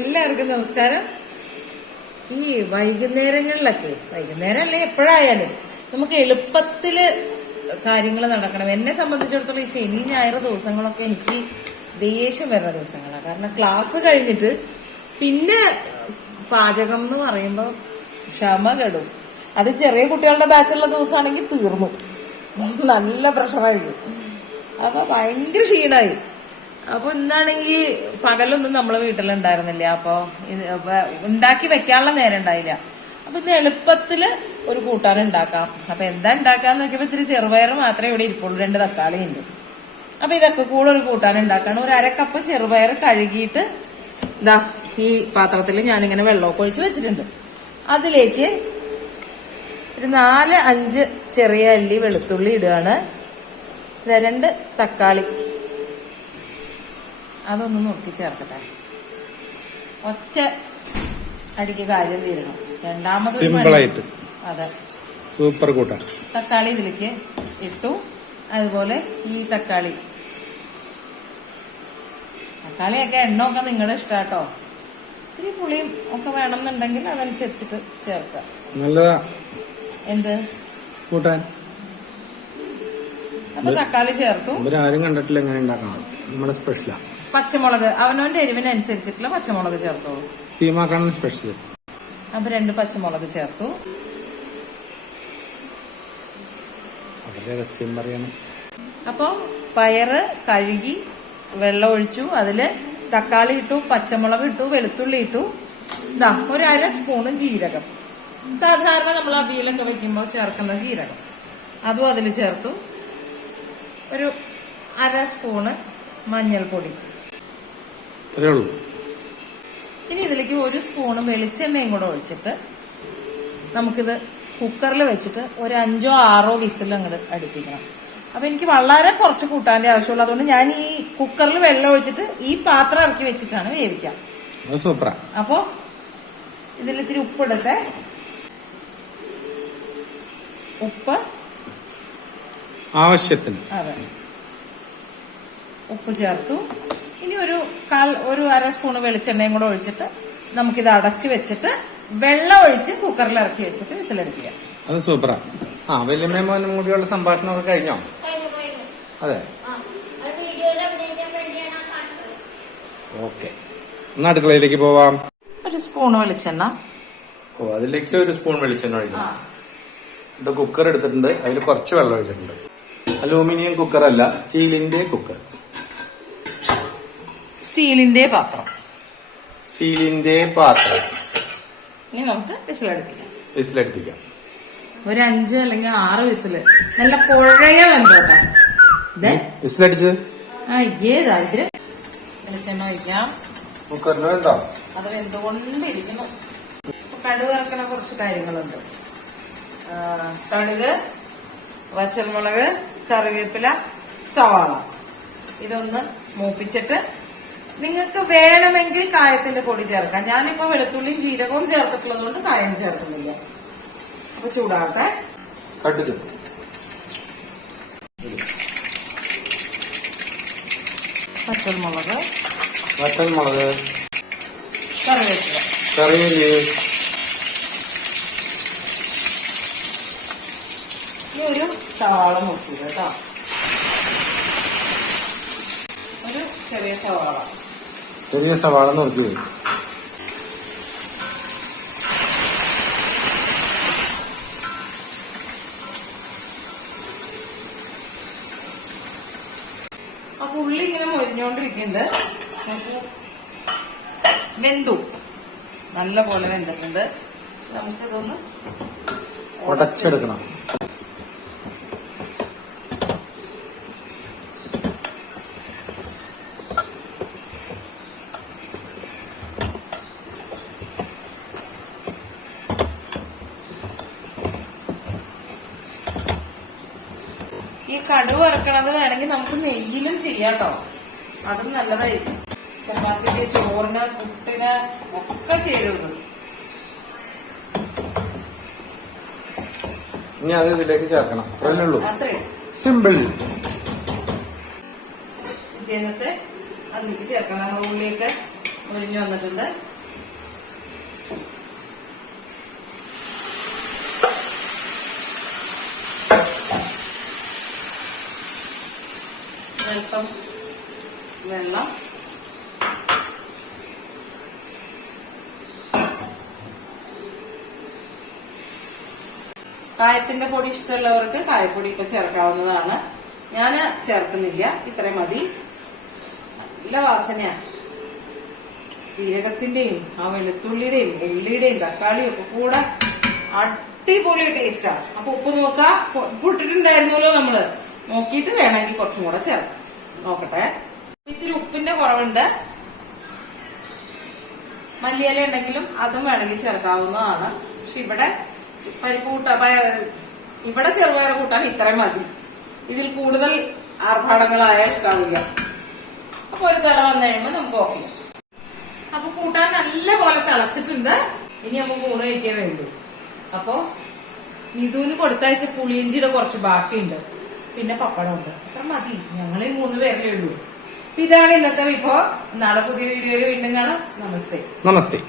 എല്ലാവർക്കും നമസ്കാരം. ഈ വൈകുന്നേരങ്ങളിലൊക്കെ വൈകുന്നേരം അല്ലെ എപ്പോഴായാലും നമുക്ക് എളുപ്പത്തിൽ കാര്യങ്ങൾ നടക്കണം. എന്നെ സംബന്ധിച്ചിടത്തോളം ഈ ശനി ഞായർ ദിവസങ്ങളൊക്കെ എനിക്ക് ദേഷ്യം വരുന്ന ദിവസങ്ങളാണ് കാരണം ക്ലാസ് കഴിഞ്ഞിട്ട് പിന്നെ പാചകം എന്ന് പറയുമ്പോൾ ക്ഷമ കെടും. അത് ചെറിയ കുട്ടികളുടെ ബാച്ചുള്ള ദിവസമാണെങ്കിൽ തീർന്നു. നല്ല പ്രഷറായിരിക്കും അപ്പൊ ഭയങ്കര ക്ഷീണമായി അപ്പൊ ഇന്നാണെങ്കിൽ പകലൊന്നും നമ്മളെ വീട്ടിലുണ്ടായിരുന്നില്ല. അപ്പൊ ഇത് വ- ഉണ്ടാക്കി വെക്കാനുള്ള നേരം ഉണ്ടായില്ല. അപ്പൊ ഇന്ന് എളുപ്പത്തിൽ ഒരു കൂട്ടാൻ ഉണ്ടാക്കാം. അപ്പൊ എന്താ ഉണ്ടാക്കാന്ന് നോക്കിയപ്പോ ഇത്തിരി ചെറുപയർ മാത്രമേ ഇവിടെ ഇരിപ്പുള്ളൂ. രണ്ട് തക്കാളി ഉണ്ട്. അപ്പൊ ഇതൊക്കെ കൂടെ ഒരു കൂട്ടാൻ ഉണ്ടാക്കാണ്. ഒരു അരക്കപ്പ് ചെറുപയർ കഴുകിയിട്ട് ഇതാ ഈ പാത്രത്തിൽ ഞാനിങ്ങനെ വെള്ളമൊക്കെ ഒഴിച്ച് വെച്ചിട്ടുണ്ട്. അതിലേക്ക് ഒരു നാല് അഞ്ച് ചെറിയ അല്ലി വെളുത്തുള്ളി ഇടുകയാണ്. രണ്ട് തക്കാളി. അതൊന്ന് നോക്കി ചേർക്കട്ടെ. ഒറ്റ അടിക്ക് കാര്യം തീരണം. രണ്ടാമത് സിമ്പിളായിട്ട്. അതെ. സൂപ്പർ കൂട്ട തക്കാളി ഇതിലേക്ക് ഇട്ടു. അതുപോലെ ഈ തക്കാളി. തക്കാളിയൊക്കെ എണ്ണമൊക്കെ നിങ്ങളുടെ ഇഷ്ടാട്ടോ? ഇത്തിരി പുളിയും ഒക്കെ വേണമെന്നുണ്ടെങ്കിൽ അതനുസരിച്ചിട്ട് ചേർക്കുക. നല്ലതാ. എന്ത്? കൂട്ടാൻ. അപ്പൊ തക്കാളി ചേർത്തു. ഇവരാരും കണ്ടിട്ടില്ല എങ്ങനെ ഉണ്ടാക്കണം. നമ്മുടെ സ്പെഷ്യലാ പച്ചമുളക് അവനവന്റെ എരിവിനനുസരിച്ചിട്ടുള്ള പച്ചമുളക് ചേർത്തോളൂ. സീമാക്കാണ് സ്പെഷ്യൽ അപ്പൊ രണ്ട് പച്ചമുളക് ചേർത്തു. അപ്പൊ പയറ് കഴുകി വെള്ളം ഒഴിച്ചു. അതിൽ തക്കാളി ഇട്ടു പച്ചമുളക് ഇട്ടു വെളുത്തുള്ളി ഇട്ടു. ഇതാ ഒരു അര സ്പൂണ് ജീരകം. സാധാരണ നമ്മൾ അവിയലൊക്കെ വെക്കുമ്പോൾ ചേർക്കുന്ന ജീരകം. അതും അതിൽ ചേർത്തു. ഒരു അര സ്പൂണ് മഞ്ഞൾപ്പൊടി. അത്രേ ഉള്ളൂ. ഇനി ഇതിലേക്ക് ഒരു സ്പൂണ് വെളിച്ചെണ്ണയും കൂടെ ഒഴിച്ചിട്ട് നമുക്കിത് കുക്കറിൽ വെച്ചിട്ട് ഒരു അഞ്ചോ ആറോ വിസിൽ അങ്ങോട്ട് അടുപ്പിക്കണം. അപ്പൊ എനിക്ക് വളരെ കുറച്ച് കൂട്ടാന്റെ ആവശ്യമുള്ളൂ. അതുകൊണ്ട് ഞാൻ ഈ കുക്കറിൽ വെള്ളം ഒഴിച്ചിട്ട് ഈ പാത്രം ഇറക്കി വെച്ചിട്ടാണ് വേവിക്കാം സൂപ്പറാ അപ്പോ ഇതിൽ ഇത്തിരി ഉപ്പിടട്ടെ ഉപ്പ്. ആവശ്യത്തിന്. അതെ. ഉപ്പ് ചേർത്തു. ഇനി ഒരു കാൽ ഒരു അര സ്പൂൺ വെളിച്ചെണ്ണയും കൂടെ ഒഴിച്ചിട്ട് നമുക്കിത് അടച്ചു വെച്ചിട്ട് വെള്ളം ഒഴിച്ച് കുക്കറിൽ ഇറക്കി വെച്ചിട്ട് വിസിലടിക്കുക. അത് സൂപ്പറാ. ആ വല്യമ്മയും മോനും കൂടിയുള്ള സംഭാഷണമൊക്കെ കഴിഞ്ഞോ. അതെ. ഓക്കെ. എന്നാ അടുക്കളയിലേക്ക് പോവാം. ഒരു സ്പൂൺ വെളിച്ചെണ്ണ. ഓ അതിലേക്ക് ഒരു സ്പൂൺ വെളിച്ചെണ്ണ ഒഴിക്കണം. ഇവിടെ കുക്കർ എടുത്തിട്ടുണ്ട്. അതിൽ കുറച്ച് വെള്ളം ഒഴിച്ചിട്ടുണ്ട്. അലൂമിനിയം കുക്കർ അല്ല സ്റ്റീലിന്റെ കുക്കർ സ്റ്റീലിന്റെ പാത്രം. സ്റ്റീലിന്റെ പാത്രം. ഇനി നമുക്ക് വിസിലടുപ്പിക്കാം വിസിലടുപ്പിക്കാം ഒരു അഞ്ച് അല്ലെങ്കിൽ ആറ് വിസിൽ. നല്ല പുഴയ വെന്തോട്ടെ. ഇതേ വിസിലടിച്ച് ആ ഏതാതിര് വെളിച്ചെണ്ണ ഒഴിക്കാം. കുക്കറിന് വേണ്ടോ അത് വെന്തുകൊണ്ടിരിക്കുന്നു. കടുക് ഇറക്കണ കുറച്ച് കാര്യങ്ങളുണ്ട്. കടുക് പച്ചമുളക് കറിവേപ്പില സവാള. ഇതൊന്ന് മൂപ്പിച്ചിട്ട് നിങ്ങൾക്ക് വേണമെങ്കിൽ കായത്തിന്റെ പൊടി ചേർക്കാം. ഞാനിപ്പോ വെളുത്തുള്ളിയും ജീരകവും ചേർത്തിട്ടുള്ളത് കൊണ്ട് കായം ചേർക്കുന്നില്ല. അപ്പൊ ചൂടാവട്ടെ. പച്ചമുളക്. പച്ചമുളക്. കറിവേപ്പില. ഒരു സവാള മുറിച്ചത് കേട്ടോ. ഒരു ചെറിയ സവാള. ചെറിയ സവാള നോക്കി അപ്പൊ ഉള്ളി ഇങ്ങനെ മൊരിഞ്ഞോണ്ടിരിക്കുന്നുണ്ട്. വെന്തു. നല്ല പോലെ വെന്തിട്ടുണ്ട് നമുക്കിതൊന്ന് ഉടച്ചെടുക്കണം. ഈ കടുവ് ഇറക്കണത് വേണമെങ്കിൽ നമുക്ക് നെയ്യിലും ചെയ്യാട്ടോ അതും നല്ലതായിരിക്കും ചപ്പാത്തിക്ക് ചോറിന് പുട്ടിന് ഒക്കെ ചേരുന്നത് ഇനി അത് ഇതിലേക്ക് ചേർക്കണം. അത്രേ ഉള്ളൂ? സിമ്പിൾ ഇതിനകത്ത് അതിലേക്ക് ചേർക്കണം. ഉള്ളിയൊക്കെ ഒഴിഞ്ഞു വന്നിട്ടുണ്ട്. അല്പം വെള്ളം. കായത്തിന്റെ പൊടി ഇഷ്ടമുള്ളവർക്ക് കായപ്പൊടി ഇപ്പൊ ചേർക്കാവുന്നതാണ്. ഞാൻ ചേർക്കുന്നില്ല. ഇത്രയും മതി. നല്ല വാസനയാണ് ജീരകത്തിന്റെയും ആ വെളുത്തുള്ളിയുടെയും ഉള്ളിയുടെയും തക്കാളിയും ഒക്കെ കൂടെ അടിപൊളി ടേസ്റ്റാണ് അപ്പൊ ഉപ്പ് നോക്ക. ഉപ്പ് ഇട്ടിട്ടുണ്ടായിരുന്നല്ലോ നമ്മൾ. നോക്കിയിട്ട് വേണമെങ്കിൽ കുറച്ചും കൂടെ ചേർക്കാം. നോക്കട്ടെ. ഇത്തിരി ഉപ്പിന്റെ കുറവുണ്ട്. മല്ലിയില ഉണ്ടെങ്കിലും അതും വേണമെങ്കിൽ ചേർക്കാവുന്നതാണ്. പക്ഷെ ഇവിടെ പരിപ്പ് കൂട്ടാ ഇവിടെ ചെറുപയർ കൂട്ടാൻ ഇത്രയും മതി. ഇതിൽ കൂടുതൽ ആർഭാടങ്ങളായ ഇഷ്ടാവില്ല അപ്പൊ ഒരു തിള വന്നു കഴിയുമ്പോൾ നമുക്ക് ഓഫ് ചെയ്യാം. അപ്പൊ കൂട്ടാൻ നല്ല പോലെ തിളച്ചിട്ടുണ്ട്. ഇനി നമുക്ക് ഊണ് കഴിക്കാൻ വേണ്ടു. അപ്പോ മിഥുവിന് കൊടുത്തയച്ച പുളിയിഞ്ചിയുടെ കുറച്ച് ബാക്കിയുണ്ട്. പിന്നെ പപ്പടമുണ്ട്. അത്ര മതി. ഞങ്ങൾ മൂന്ന് പേരിലേ ഉള്ളൂ. ഇതാണ് ഇന്നത്തെ വിഭവം. നാളെ പുതിയ വീഡിയോയിൽ വീണ്ടും കാണാം. നമസ്തേ. നമസ്തേ.